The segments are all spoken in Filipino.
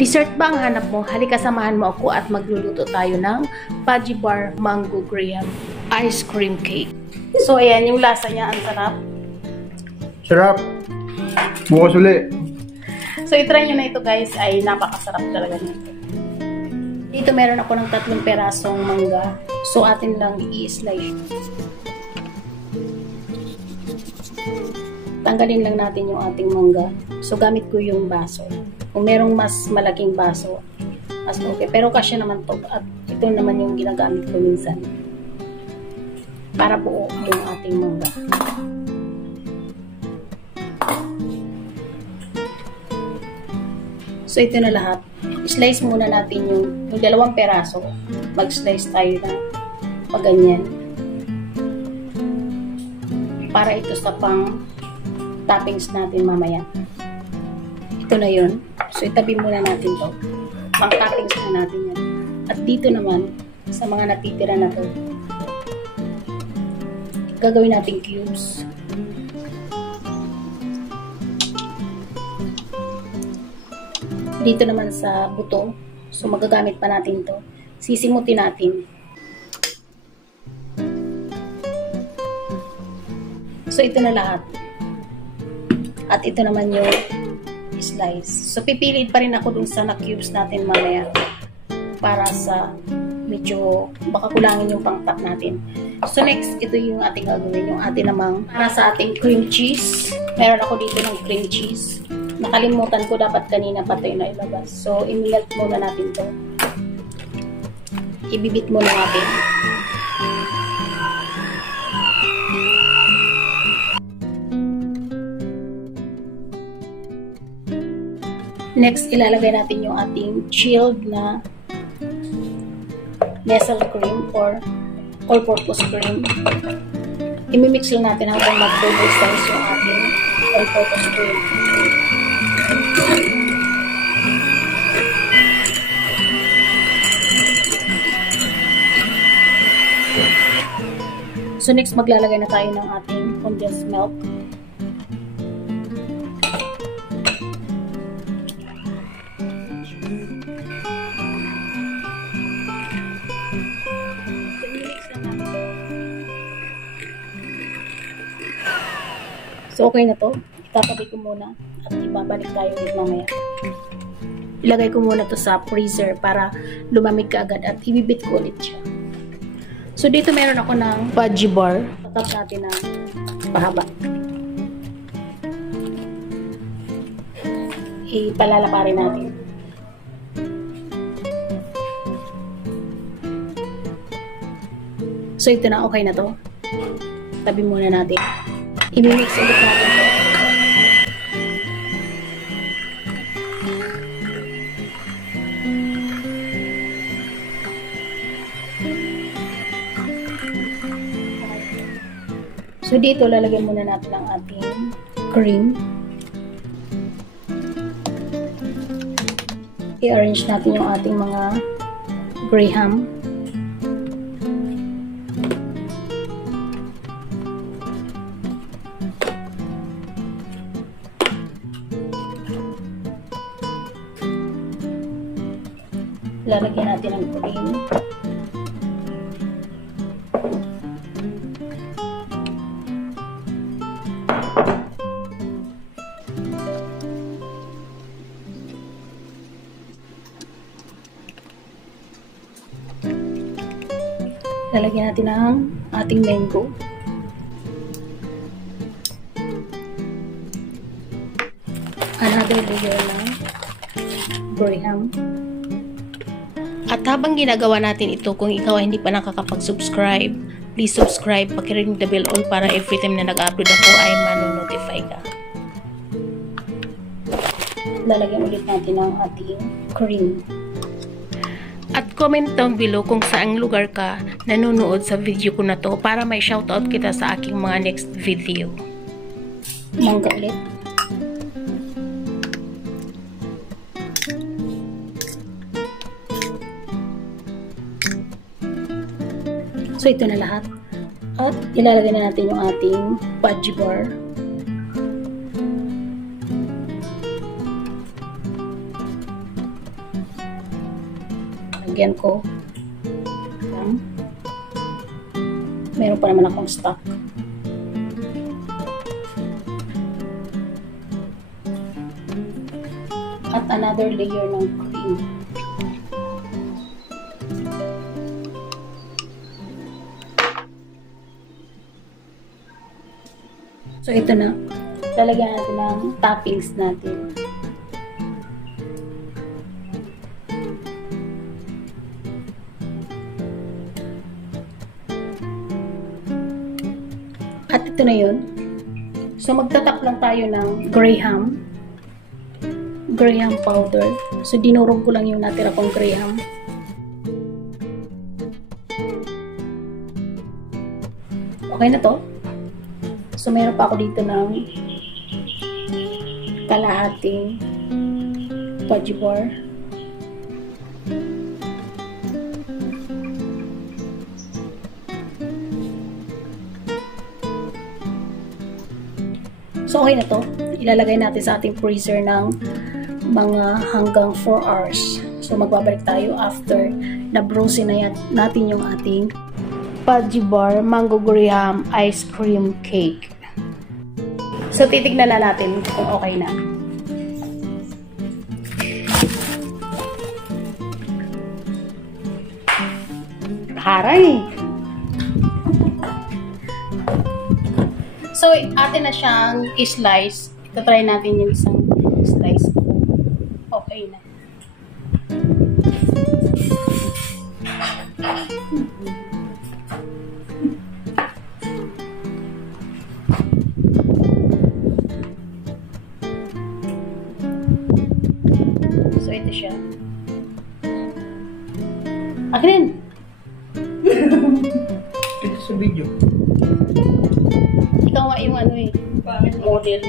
Dessert ba ang hanap mo? Halika samahan mo ako at magluluto tayo ng Fudgy Bar Mango Graham Ice Cream Cake. So ayan, yung lasa niya, ang sarap. Sarap! Bukas uli. So itry nyo na ito guys, ay napakasarap talaga nito. Dito meron ako ng 3 perasong mangga. So atin lang i-slice. Tanggalin lang natin yung ating mangga. So gamit ko yung baso. Kung merong mas malaking baso, mas okay. Pero kasya naman to. At ito naman yung ginagamit ko minsan. Para buo yung ating mangga. So ito na lahat. Slice muna natin yung 2 peraso. Mag-slice tayo na paganyan. Para ito sa pang toppings natin mamaya. Ito na yun. So, itabi muna natin to. Pang-toppings na natin yan. At dito naman, sa mga natitira na to, gagawin natin cubes. Dito naman sa buto, so magagamit pa natin to. Sisimutin natin. So, ito na lahat. At ito naman yung slice. So, pipiliin pa rin ako dun sa na-cubes natin mamaya para sa medyo baka kulangin yung pang-top natin. So, next, ito yung ating gagawin. Yung ating namang para sa ating cream cheese. Meron ako dito ng cream cheese. Nakalimutan ko dapat kanina pa tayo na ilabas. So, i-melt muna natin to. Ibibit muna natin. Next, ilalagay natin yung ating chilled na Nestle cream or all-purpose cream. Imimix lang natin hanggang mag-bubble size yung ating all-purpose cream. So next, maglalagay na tayo ng ating condensed milk. So, okay na to. Itatabi ko muna at ibabalik tayo ulit mamaya. Ilagay ko muna to sa freezer para lumamig ka agad at ibibit ko ulit siya. So, dito meron ako ng Fudgy Bar. Tatap natin ng pahaba. Ipalalakarin natin. So, ito na. Okay na to. Tabi muna natin. I-mix ulit natin ito. So, dito lalagyan muna natin ang ating cream. I-arrange natin yung ating mga graham. Lalagyan natin ang cream. Lalagyan natin ang ating mango. Another layer ng graham. At habang ginagawa natin ito, kung ikaw ay hindi pa nakakapag-subscribe, please subscribe, pakiring the bell all para every time na nag-upload ako ay manonotify ka. Lalagyan ulit natin ang ating cream. At comment down below kung saang lugar ka nanonood sa video ko na to para may shoutout kita sa aking mga next video. Mangga ulit. So, ito na lahat. At ilalagay na natin yung ating Fudgy Bar. lalagyan ko. Meron pa naman akong stock. At another layer ng cream. So ito na. Lalagyan natin ng toppings natin. At ito na yun. So magtatap lang tayo ng graham powder. So dinurog ko lang yung natira kong graham. Okay na to. So meron pa ako dito ng kalahating fudgy bar. So okay na to. Ilalagay natin sa ating freezer ng mga hanggang 4 hours. So magbabalik tayo after na-browse na natin yung ating fudgy bar mango graham ice cream cake. So titignan na natin kung okay na. Haray! So, atin na siyang i-slice. Ito, try natin yung isang slice. Okay na. So, ito siya. Akin! Ito sa video. Ikaw nga yung ano eh, model.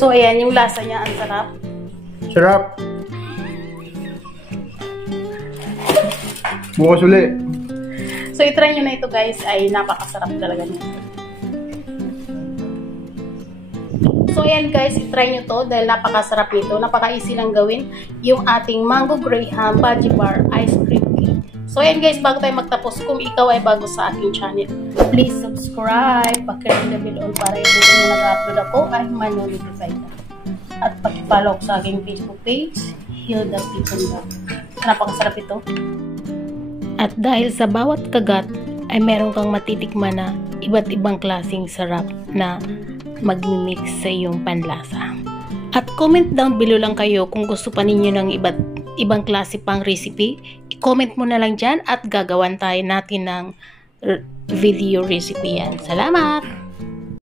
So, ayan, yung lasa niya, ang sarap. Sarap. Bukas ulit. So, itry nyo na ito guys, ay napakasarap talaga nito. So, ayan guys, itry nyo to dahil napakasarap nito. Napaka-easy lang gawin yung ating mango graham fudgy bar ice cream cake. So, ayan guys, bago tayo magtapos, kung ikaw ay bago sa aking channel, please subscribe, pakiclick the bell on para yung video na nag-upload ako ay manonotify ka. At paki-follow sa aking Facebook page, Hilda Pitunda. Napakasarap ito. At dahil sa bawat kagat ay meron kang matitikman na iba't ibang klaseng sarap na mag-mix sa iyong panlasa. At comment down below lang kayo kung gusto pa ninyo ng iba't ibang klase pang recipe. I-comment mo na lang dyan at gagawan tayo natin ng video recipe yan. Salamat!